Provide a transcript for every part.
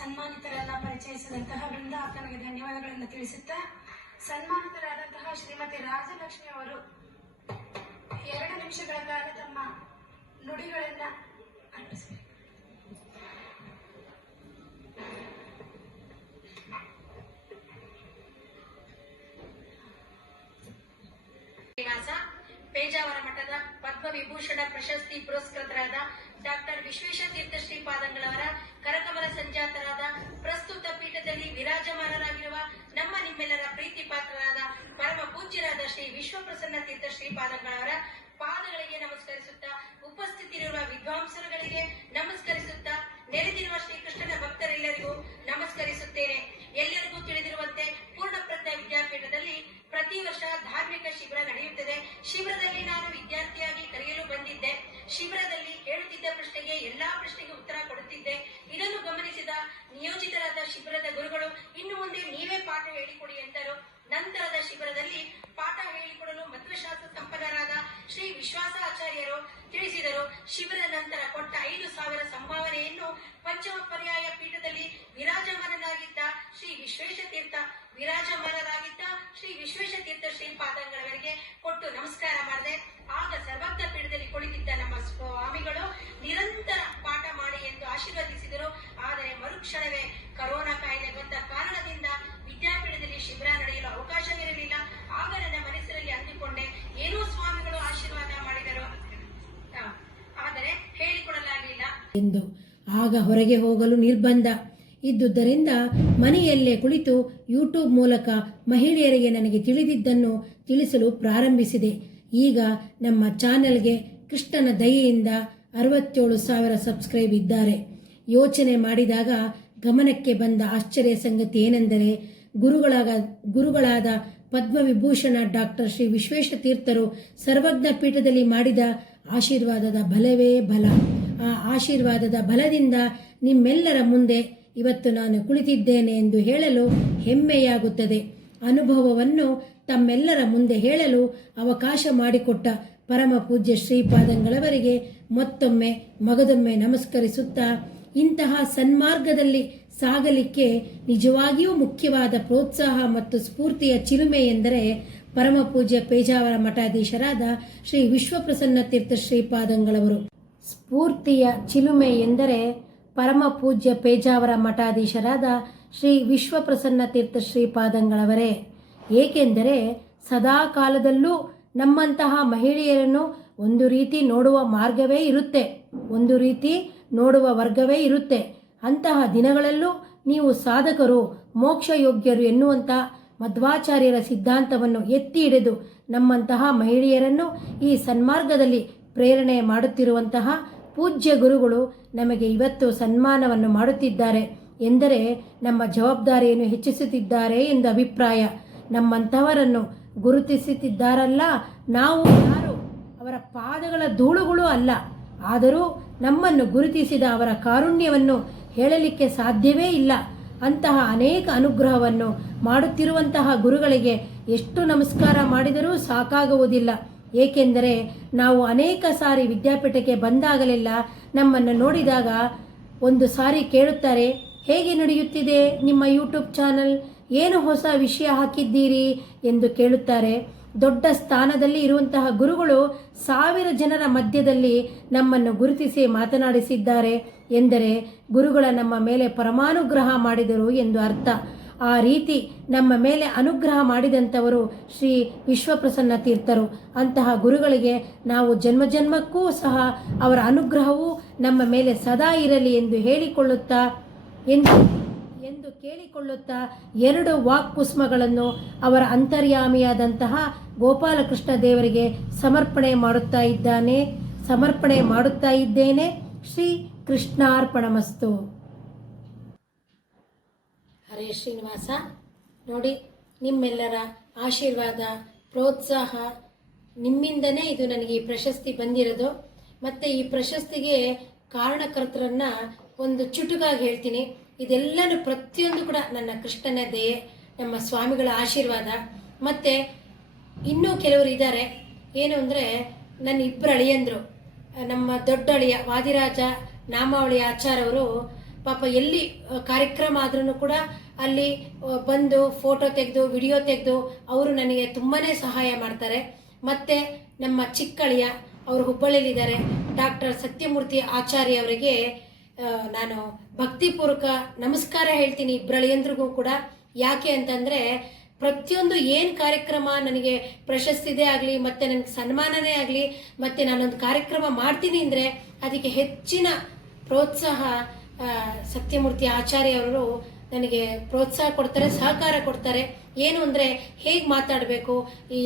ಸನ್ಮಾನಿತರನ್ನ ಪರಿಚಯಿಸಿದಂತಹ ವೃಂದಾತನಿಗೆ ಧನ್ಯವಾದಗಳನ್ನು ತಿಳಿಸುತ್ತಾ, ಸನ್ಮಾನಿತರಾದಂತಹ ಶ್ರೀಮತಿ ರಾಜಲಕ್ಷ್ಮಿ ಅವರು ಎರಡು ನಿಮಿಷಗಳ ಕಾಲ ತಮ್ಮ ನುಡಿಗಳನ್ನ ಅರ್ಪಿಸಬೇಕು ಪೇಜಾವರ ಮಠದ ಪದ್ಮವಿಭೂಷಣ ಪ್ರಶಸ್ತಿ ಪುರಸ್ಕೃತರಾದ ಡಾಕ್ಟರ್ ವಿಶ್ವೇಶತೀರ್ಥ ಶ್ರೀಪಾದಂಗಳವರ ಕರಕಮಲ ಸಂಜಾತರಾದ ಪ್ರಸ್ತುತ ಪೀಠದಲ್ಲಿ ವಿರಾಜಮಾನರಾಗಿರುವ ನಮ್ಮ ನಿಮ್ಮೆಲ್ಲರ ಪ್ರೀತಿ ಪಾತ್ರರಾದ ಪರಮ ಪೂಜ್ಯರಾದ ಶ್ರೀ ವಿಶ್ವಪ್ರಸನ್ನ ತೀರ್ಥ ಶ್ರೀಪಾದಂಗಳವರ ಪಾದಗಳಿಗೆ ನಮಸ್ಕರಿಸುತ್ತಾ ಉಪಸ್ಥಿತಿರುವ ವಿದ್ವಾಂಸರುಗಳಿಗೆ ನಮಸ್ಕರಿಸುತ್ತಾ ನೆರೆದಿರುವ ಶ್ರೀಕೃಷ್ಣನ ಭಕ್ತರೆಲ್ಲರಿಗೂ ನಮಸ್ಕರಿಸುತ್ತೇನೆ. ಎಲ್ಲರಿಗೂ ತಿಳಿದಿರುವಂತೆ ಪೂರ್ಣಪ್ರಜ್ಞ ವಿದ್ಯಾಪೀಠದಲ್ಲಿ ಪ್ರತಿ ವರ್ಷ ಧಾರ್ಮಿಕ ಶಿಬಿರ ನಡೆಯುತ್ತದೆ. ಶಿಬಿರದಲ್ಲಿ ನಾನು ವಿದ್ಯಾರ್ಥಿಯಾಗಿ ಕರೆಯಲು ಬಂದಿದ್ದೆ ಶಿಬಿರದಲ್ಲಿ ಕೇಳುತ್ತಿದ್ದ ಪ್ರಶ್ನೆಗೆ ಎಲ್ಲಾ ಪ್ರಶ್ನೆಗೆ ಉತ್ತರ ಕೊಡುತ್ತಿದ್ದೆ. ಇದನ್ನು ಗಮನಿಸಿದ ನಿಯೋಜಿತರಾದ ಶಿಬಿರದ ಗುರುಗಳು, ಇನ್ನು ಮುಂದೆ ನೀವೇ ಪಾಠ ಹೇಳಿಕೊಡಿ ಎಂದರು. ನಂತರದ ಶಿಬಿರದಲ್ಲಿ ಪಾಠ ಹೇಳಿಕೊಡಲು ಮಧ್ವಶಾಸ್ತ್ರ ಸಂಪನ್ನರಾದ ಶ್ರೀ ವಿಶ್ವಾಸ ಆಚಾರ್ಯರು ತಿಳಿಸಿದರು. ಶಿಬಿರದ ನಂತರ ಕೊಟ್ಟ ಐದು ಸಾವಿರ ಸಂಭಾವನೆಯನ್ನು ಪಂಚಮ ಪರ್ಯಾಯ ಪೀಠದಲ್ಲಿ ವಿರಾಜಮಾನನಾಗಿದ್ದ ಶ್ರೀ ವಿಶ್ವೇಶ ತೀರ್ಥ ವಿರಾಜಮಾನರಾಗಿದ್ದ ಶ್ರೀ ವಿಶ್ವೇಶ ತೀರ್ಥ ಶ್ರೀಪಾದಂಗಳವರಿಗೆ ಕೊಟ್ಟು ನಮಸ್ಕಾರ ಮಾಡಿದೆ ಆಗ ಸರ್ವಜ್ಞ ಪೀಠದಲ್ಲಿ ಕುಳಿತಿದ್ದ ನಮ್ಮ ಸ್ವಾಮಿಗಳು ನಿರಂತರ ಪಾಠ ಮಾಡಿ ಎಂದು ಆಶೀರ್ವದಿಸಿದರು ಆದರೆ ಮರುಕ್ಷಣವೇ ಕರೋನಾ ಕಾಯಿಲೆ ಬಂದ ಕಾರಣದಿಂದ ವಿದ್ಯಾಪೀಠದಲ್ಲಿ ಶಿಬಿರ ನಡೆಯಲು ಅವಕಾಶವಿರಲಿಲ್ಲ ಆಗ ನನ್ನ ಮನಸ್ಸಿನಲ್ಲಿ ಅಂದುಕೊಂಡೆ, ಏನೋ ಸ್ವಾಮಿಗಳು ಆಶೀರ್ವಾದ ಮಾಡಿದರು. ಆದರೆ ಹೇಳಿಕೊಡಲಾಗಲಿಲ್ಲ ಎಂದು ಆಗ ಹೊರಗೆ ಹೋಗಲು ನಿರ್ಬಂಧ. ಇದ್ದುದರಿಂದ ಮನೆಯಲ್ಲೇ ಕುಳಿತು ಯೂಟ್ಯೂಬ್ ಮೂಲಕ ಮಹಿಳೆಯರಿಗೆ ನನಗೆ ತಿಳಿದಿದ್ದನ್ನು ತಿಳಿಸಲು ಪ್ರಾರಂಭಿಸಿದೆ. ಈಗ ನಮ್ಮ ಚಾನೆಲ್ಗೆ ಕೃಷ್ಣನ ದಯೆಯಿಂದ ಅರವತ್ತೇಳು ಸಾವಿರ ಸಬ್ಸ್ಕ್ರೈಬ್ ಇದ್ದಾರೆ. ಯೋಚನೆ ಮಾಡಿದಾಗ ಗಮನಕ್ಕೆ ಬಂದ ಆಶ್ಚರ್ಯ ಸಂಗತಿ ಏನೆಂದರೆ ಗುರುಗಳಾಗ, ಗುರುಗಳಾದ ಪದ್ಮವಿಭೂಷಣ ಡಾಕ್ಟರ್ ಶ್ರೀ ವಿಶ್ವೇಶ ತೀರ್ಥರು ಸರ್ವಜ್ಞ ಪೀಠದಲ್ಲಿ ಮಾಡಿದ ಆಶೀರ್ವಾದದ ಬಲವೇ ಬಲ. ಆ ಆಶೀರ್ವಾದದ ಬಲದಿಂದ ನಿಮ್ಮೆಲ್ಲರ ಮುಂದೆ ಇವತ್ತು ನಾನು ಕುಳಿತಿದ್ದೇನೆ ಎಂದು ಹೇಳಲು ಹೆಮ್ಮೆಯಾಗುತ್ತದೆ. ಅನುಭವವನ್ನು ತಮ್ಮೆಲ್ಲರ ಮುಂದೆ ಹೇಳಲು ಅವಕಾಶ ಮಾಡಿಕೊಟ್ಟ ಪರಮ ಪೂಜ್ಯ ಶ್ರೀಪಾದಂಗಳವರಿಗೆ ಮತ್ತೊಮ್ಮೆ ಮಗದೊಮ್ಮೆ ನಮಸ್ಕರಿಸುತ್ತಾ ಇಂತಹ ಸನ್ಮಾರ್ಗದಲ್ಲಿ ಸಾಗಲಿಕ್ಕೆ ನಿಜವಾಗಿಯೂ ಮುಖ್ಯವಾದ ಪ್ರೋತ್ಸಾಹ ಮತ್ತು ಸ್ಫೂರ್ತಿಯ ಚಿಲುಮೆ ಎಂದರೆ ಪರಮ ಪೂಜ್ಯ ಪೇಜಾವರ ಮಠಾಧೀಶರಾದ ಶ್ರೀ ವಿಶ್ವಪ್ರಸನ್ನ ತೀರ್ಥ ಶ್ರೀಪಾದಂಗಳವರು. ಸ್ಫೂರ್ತಿಯ ಚಿಲುಮೆ ಎಂದರೆ ಪರಮ ಪೂಜ್ಯ ಪೇಜಾವರ ಮಠಾಧೀಶರಾದ ಶ್ರೀ ವಿಶ್ವಪ್ರಸನ್ನ ತೀರ್ಥ ಶ್ರೀಪಾದಂಗಳವರೇ. ಏಕೆಂದರೆ ಸದಾ ಕಾಲದಲ್ಲೂ ನಮ್ಮಂತಹ ಮಹಿಳೆಯರನ್ನು ಒಂದು ರೀತಿ ನೋಡುವ ಮಾರ್ಗವೇ ಇರುತ್ತೆ. ಒಂದು ರೀತಿ ನೋಡುವ ವರ್ಗವೇ ಇರುತ್ತೆ. ಅಂತಹ ದಿನಗಳಲ್ಲೂ ನೀವು ಸಾಧಕರು ಮೋಕ್ಷ ಯೋಗ್ಯರು ಎನ್ನುವಂಥ ಮಧ್ವಾಚಾರ್ಯರ ಸಿದ್ಧಾಂತವನ್ನು ಎತ್ತಿ ಹಿಡಿದು ನಮ್ಮಂತಹ ಮಹಿಳೆಯರನ್ನು ಈ ಸನ್ಮಾರ್ಗದಲ್ಲಿ ಪ್ರೇರಣೆ ಮಾಡುತ್ತಿರುವಂತಹ ಪೂಜ್ಯ ಗುರುಗಳು ನಮಗೆ ಇವತ್ತು ಸನ್ಮಾನವನ್ನು ಮಾಡುತ್ತಿದ್ದಾರೆ ಎಂದರೆ ನಮ್ಮ ಜವಾಬ್ದಾರಿಯನ್ನು ಹೆಚ್ಚಿಸುತ್ತಿದ್ದಾರೆ ಎಂದು ಅಭಿಪ್ರಾಯ. ನಮ್ಮಂಥವರನ್ನು ಗುರುತಿಸುತ್ತಿದ್ದಾರಲ್ಲ, ನಾವು ಯಾರು? ಅವರ ಪಾದಗಳ ಧೂಳುಗಳು ಅಲ್ಲ. ಆದರೂ ನಮ್ಮನ್ನು ಗುರುತಿಸಿದ ಅವರ ಕಾರುಣ್ಯವನ್ನು ಹೇಳಲಿಕ್ಕೆ ಸಾಧ್ಯವೇ ಇಲ್ಲ. ಅಂತಹ ಅನೇಕ ಅನುಗ್ರಹವನ್ನು ಮಾಡುತ್ತಿರುವಂತಹ ಗುರುಗಳಿಗೆ ಎಷ್ಟು ನಮಸ್ಕಾರ ಮಾಡಿದರೂ ಸಾಕಾಗುವುದಿಲ್ಲ. ಏಕೆಂದರೆ ನಾವು ಅನೇಕ ಸಾರಿ ವಿದ್ಯಾಪೀಠಕ್ಕೆ ಬಂದಾಗಲೆಲ್ಲ ನಮ್ಮನ್ನು ನೋಡಿದಾಗ ಒಂದು ಸಾರಿ ಕೇಳುತ್ತಾರೆ, ಹೇಗೆ ನಡೆಯುತ್ತಿದೆ ನಿಮ್ಮ ಯೂಟ್ಯೂಬ್ ಚಾನಲ್? ಏನು ಹೊಸ ವಿಷಯ ಹಾಕಿದ್ದೀರಿ? ಎಂದು ಕೇಳುತ್ತಾರೆ. ದೊಡ್ಡ ಸ್ಥಾನದಲ್ಲಿ ಇರುವಂತಹ ಗುರುಗಳು ಸಾವಿರ ಜನರ ಮಧ್ಯದಲ್ಲಿ ನಮ್ಮನ್ನು ಗುರುತಿಸಿ ಮಾತನಾಡಿಸಿದ್ದಾರೆ ಎಂದರೆ ಗುರುಗಳ ನಮ್ಮ ಮೇಲೆ ಪರಮಾನುಗ್ರಹ ಮಾಡಿದರು ಎಂದು ಅರ್ಥ. ಆ ರೀತಿ ನಮ್ಮ ಮೇಲೆ ಅನುಗ್ರಹ ಮಾಡಿದಂಥವರು ಶ್ರೀ ವಿಶ್ವಪ್ರಸನ್ನ ತೀರ್ಥರು. ಅಂತಹ ಗುರುಗಳಿಗೆ ನಾವು ಜನ್ಮ ಜನ್ಮಕ್ಕೂ ಸಹ ಅವರ ಅನುಗ್ರಹವು ನಮ್ಮ ಮೇಲೆ ಸದಾ ಇರಲಿ ಎಂದು ಹೇಳಿಕೊಳ್ಳುತ್ತಾ ಎಂದು ಎಂದು ಕೇಳಿಕೊಳ್ಳುತ್ತಾ ಎರಡು ವಾಕ್ಪುಸ್ಮಗಳನ್ನು ಅವರ ಅಂತರ್ಯಾಮಿಯಾದಂತಹ ಗೋಪಾಲಕೃಷ್ಣ ದೇವರಿಗೆ ಸಮರ್ಪಣೆ ಮಾಡುತ್ತಾ ಇದ್ದಾನೆ. ಸಮರ್ಪಣೆ ಮಾಡುತ್ತಾ ಇದ್ದೇನೆ. ಶ್ರೀ ಕೃಷ್ಣಾರ್ಪಣಮಸ್ತು. ಹರೇ ಶ್ರೀನಿವಾಸ. ನೋಡಿ, ನಿಮ್ಮೆಲ್ಲರ ಆಶೀರ್ವಾದ, ಪ್ರೋತ್ಸಾಹ ನಿಮ್ಮಿಂದನೇ ಇದು ನನಗೆ ಈ ಪ್ರಶಸ್ತಿ ಬಂದಿರೋದು. ಮತ್ತು ಈ ಪ್ರಶಸ್ತಿಗೆ ಕಾರಣಕರ್ತರನ್ನ ಒಂದು ಚುಟುಕಾಗಿ ಹೇಳ್ತೀನಿ. ಇದೆಲ್ಲನೂ ಪ್ರತಿಯೊಂದು ಕೂಡ ನನ್ನ ಕೃಷ್ಣನ ದಯೆ, ನಮ್ಮ ಸ್ವಾಮಿಗಳ ಆಶೀರ್ವಾದ. ಮತ್ತು ಇನ್ನೂ ಕೆಲವರು ಇದ್ದಾರೆ. ಏನು ಅಂದರೆ ನನ್ನ ಇಬ್ಬರು ಅಳಿಯಂದರು. ನಮ್ಮ ದೊಡ್ಡ ಅಳಿಯ ವಾದಿರಾಜ ನಾಮಾವಳಿ ಆಚಾರವರು ಪಾಪ ಎಲ್ಲಿ ಕಾರ್ಯಕ್ರಮ ಆದ್ರೂ ಕೂಡ ಅಲ್ಲಿ ಬಂದು ಫೋಟೋ ತೆಗೆದು, ವಿಡಿಯೋ ತೆಗೆದು ಅವರು ನನಗೆ ತುಂಬಾನೇ ಸಹಾಯ ಮಾಡ್ತಾರೆ. ಮತ್ತೆ ನಮ್ಮ ಚಿಕ್ಕಳಿಯ, ಅವರು ಹುಬ್ಬಳ್ಳಿಯಲ್ಲಿದ್ದಾರೆ ಡಾಕ್ಟರ್ ಸತ್ಯಮೂರ್ತಿ ಆಚಾರ್ಯ ಅವರಿಗೆ ನಾನು ಭಕ್ತಿಪೂರ್ವಕ ನಮಸ್ಕಾರ ಹೇಳ್ತೀನಿ ಇಬ್ಬರಳಿಯಂದ್ರಿಗೂ ಕೂಡ. ಯಾಕೆ ಅಂತಂದ್ರೆ, ಪ್ರತಿಯೊಂದು ಏನು ಕಾರ್ಯಕ್ರಮ ನನಗೆ ಪ್ರಶಸ್ತಿದೇ ಆಗಲಿ, ಮತ್ತೆ ನನಗೆ ಸನ್ಮಾನನೇ ಆಗಲಿ, ಮತ್ತೆ ನಾನೊಂದು ಕಾರ್ಯಕ್ರಮ ಮಾಡ್ತೀನಿ ಅಂದರೆ, ಅದಕ್ಕೆ ಹೆಚ್ಚಿನ ಪ್ರೋತ್ಸಾಹ ಸತ್ಯಮೂರ್ತಿ ಆಚಾರ್ಯ ಅವರು ನನಗೆ ಪ್ರೋತ್ಸಾಹ ಕೊಡ್ತಾರೆ, ಸಹಕಾರ ಕೊಡ್ತಾರೆ. ಏನು ಅಂದರೆ, ಹೇಗೆ ಮಾತಾಡಬೇಕು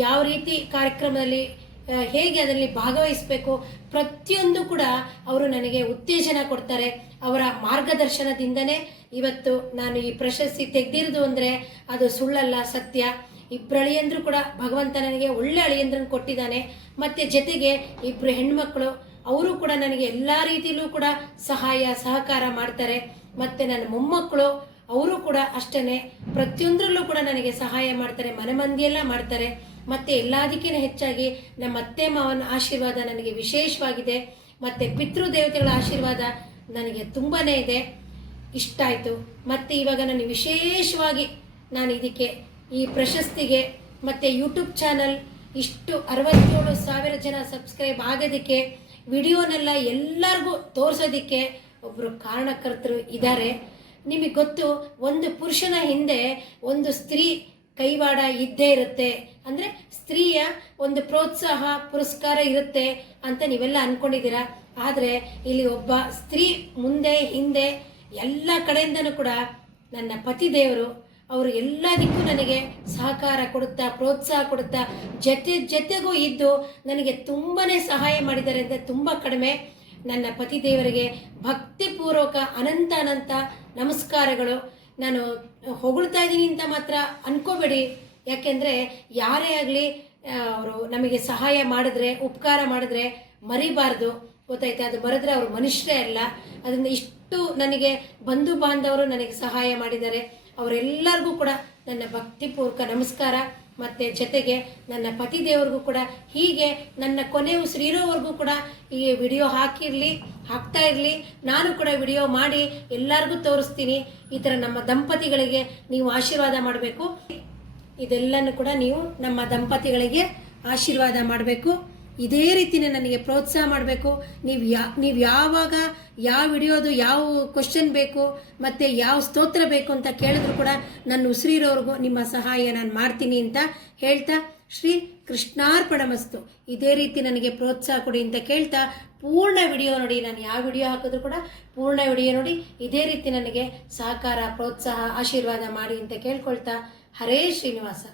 ಯಾವ ರೀತಿ ಕಾರ್ಯಕ್ರಮದಲ್ಲಿ ಹೇಗೆ ಅದರಲ್ಲಿ ಭಾಗವಹಿಸಬೇಕು? ಪ್ರತಿಯೊಂದು ಕೂಡ ಅವರು ನನಗೆ ಉತ್ತೇಜನ ಕೊಡ್ತಾರೆ ಅವರ ಮಾರ್ಗದರ್ಶನದಿಂದನೇ. ಇವತ್ತು ನಾನು ಈ ಪ್ರಶಸ್ತಿ ತೆಗೆದಿರೋದು ಅಂದರೆ ಅದು ಸುಳ್ಳಲ್ಲ, ಸತ್ಯ. ಇಬ್ಬರು ಅಳಿಯಂದ್ರು ಕೂಡ ಭಗವಂತ ನನಗೆ ಒಳ್ಳೆ ಅಳಿಯಂದ್ರನ್ನು ಕೊಟ್ಟಿದ್ದಾನೆ. ಮತ್ತು ಜೊತೆಗೆ ಇಬ್ಬರು ಹೆಣ್ಮಕ್ಳು, ಅವರು ಕೂಡ ನನಗೆ ಎಲ್ಲ ರೀತಿಯಲ್ಲೂ ಕೂಡ ಸಹಾಯ, ಸಹಕಾರ ಮಾಡ್ತಾರೆ. ಮತ್ತು ನನ್ನ ಮೊಮ್ಮಕ್ಕಳು, ಅವರು ಕೂಡ ಅಷ್ಟೇ ಪ್ರತಿಯೊಂದರಲ್ಲೂ ಕೂಡ ನನಗೆ ಸಹಾಯ ಮಾಡ್ತಾರೆ ಮನೆ ಮಂದಿಯೆಲ್ಲ ಮಾಡ್ತಾರೆ. ಮತ್ತೆ ಎಲ್ಲದಕ್ಕಿಂತ ಹೆಚ್ಚಾಗಿ ನಮ್ಮ ಅತ್ತೆ ಮಾವನ ಆಶೀರ್ವಾದ ನನಗೆ ವಿಶೇಷವಾಗಿದೆ. ಮತ್ತೆ ಪಿತೃದೇವತೆಗಳ ಆಶೀರ್ವಾದ ನನಗೆ ತುಂಬಾನೇ ಇದೆ. ಇಷ್ಟ ಆಯಿತು. ಮತ್ತೆ ಇವಾಗ ನಾನು ವಿಶೇಷವಾಗಿ ನಾನು ಇದಕ್ಕೆ ಈ ಪ್ರಶಸ್ತಿಗೆ ಮತ್ತೆ ಯೂಟ್ಯೂಬ್ ಚಾನಲ್ ಇಷ್ಟು ಅರವತ್ತೇಳು ಸಾವಿರ ಜನ ಸಬ್ಸ್ಕ್ರೈಬ್ ಆಗೋದಕ್ಕೆ ವಿಡಿಯೋನೆಲ್ಲ ಎಲ್ಲರಿಗೂ ತೋರಿಸೋದಕ್ಕೆ ಒಬ್ಬರು ಕಾರಣಕರ್ತರು ಇದ್ದಾರೆ. ನಿಮಗೆ ಗೊತ್ತು, ಒಂದು ಪುರುಷನ ಹಿಂದೆ ಒಂದು ಸ್ತ್ರೀ ಕೈವಾಡ ಇದ್ದೇ ಇರುತ್ತೆ. ಅಂದರೆ ಸ್ತ್ರೀಯ ಒಂದು ಪ್ರೋತ್ಸಾಹ, ಪುರಸ್ಕಾರ ಇರುತ್ತೆ ಅಂತ ನೀವೆಲ್ಲ ಅನ್ಕೊಂಡಿದ್ದೀರಾ? ಆದರೆ ಇಲ್ಲಿ ಒಬ್ಬ ಸ್ತ್ರೀ ಮುಂದೆ, ಹಿಂದೆ ಎಲ್ಲ ಕಡೆಯಿಂದನೂ ಕೂಡ ನನ್ನ ಪತಿ ದೇವರು ಅವರು ಎಲ್ಲದಕ್ಕೂ ನನಗೆ ಸಹಕಾರ ಕೊಡುತ್ತಾ, ಪ್ರೋತ್ಸಾಹ ಕೊಡುತ್ತಾ, ಜೊತೆ, ಜೊತೆಗೂ ಇದ್ದು ನನಗೆ ತುಂಬಾ ಸಹಾಯ ಮಾಡಿದ್ದಾರೆ ಅಂದರೆ ತುಂಬ ಕಡಿಮೆ ನನ್ನ ಪತಿ ದೇವರಿಗೆ ಭಕ್ತಿಪೂರ್ವಕ ಅನಂತ ಅನಂತ ನಮಸ್ಕಾರಗಳು. ನಾನು ಹೊಗಳ್ತಾ ಇದ್ದೀನಿ ಅಂತ ಮಾತ್ರ ಅನ್ಕೋಬೇಡಿ. ಯಾಕೆಂದರೆ ಯಾರೇ ಆಗಲಿ ಅವರು ನಮಗೆ ಸಹಾಯ ಮಾಡಿದ್ರೆ, ಉಪಕಾರ ಮಾಡಿದ್ರೆ ಮರಿಬಾರ್ದು. ಗೊತ್ತಾಯ್ತಾ? ಅದು ಬರೆದ್ರೆ ಅವರು ಮನುಷ್ಯರೇ ಅಲ್ಲ. ಅದರಿಂದ ಇಷ್ಟು ನನಗೆ ಬಂಧು ಬಾಂಧವರು ನನಗೆ ಸಹಾಯ ಮಾಡಿದ್ದಾರೆ. ಅವರೆಲ್ಲರಿಗೂ ಕೂಡ ನನ್ನ ಭಕ್ತಿಪೂರ್ವಕ ನಮಸ್ಕಾರ. ಮತ್ತೆ ಜೊತೆಗೆ ನನ್ನ ಪತಿ ದೇವ್ರಿಗೂ ಕೂಡ, ಹೀಗೆ ನನ್ನ ಕೊನೆ ಉಸಿರಿರೋವರೆಗೂ ಕೂಡ ಈ ವಿಡಿಯೋ ಹಾಕಿರಲಿ, ಹಾಕ್ತಾ ಇರಲಿ. ನಾನು ಕೂಡ ವಿಡಿಯೋ ಮಾಡಿ ಎಲ್ಲರಿಗೂ ತೋರಿಸ್ತೀನಿ. ಈ ಥರ ನಮ್ಮ ದಂಪತಿಗಳಿಗೆ ನೀವು ಆಶೀರ್ವಾದ ಮಾಡಬೇಕು. ಇದೆಲ್ಲನೂ ಕೂಡ ನೀವು ನಮ್ಮ ದಂಪತಿಗಳಿಗೆ ಆಶೀರ್ವಾದ ಮಾಡಬೇಕು. ಇದೇ ರೀತಿನೇ ನನಗೆ ಪ್ರೋತ್ಸಾಹ ಮಾಡಬೇಕು. ನೀವು ಯಾ, ನೀವು ಯಾವಾಗ ಯಾವ ವಿಡಿಯೋದು ಯಾವ ಕ್ವಶನ್ ಬೇಕು ಮತ್ತು ಯಾವ ಸ್ತೋತ್ರ ಬೇಕು ಅಂತ ಕೇಳಿದ್ರು ಕೂಡ ನನ್ನ ಉಸಿರಿರೋರ್ಗೂ ನಿಮ್ಮ ಸಹಾಯ ನಾನು ಮಾಡ್ತೀನಿ ಅಂತ ಹೇಳ್ತಾ ಶ್ರೀ ಕೃಷ್ಣಾರ್ಪಣಮಸ್ತು. ಇದೇ ರೀತಿ ನನಗೆ ಪ್ರೋತ್ಸಾಹ ಕೊಡಿ ಅಂತ ಕೇಳ್ತಾ ಪೂರ್ಣ ವಿಡಿಯೋ ನೋಡಿ. ನಾನು ಯಾವ ವಿಡಿಯೋ ಹಾಕಿದ್ರು ಕೂಡ ಪೂರ್ಣ ವಿಡಿಯೋ ನೋಡಿ. ಇದೇ ರೀತಿ ನನಗೆ ಸಹಕಾರ, ಪ್ರೋತ್ಸಾಹ, ಆಶೀರ್ವಾದ ಮಾಡಿ ಅಂತ ಕೇಳ್ಕೊಳ್ತಾ ಹರೇ ಶ್ರೀನಿವಾಸ.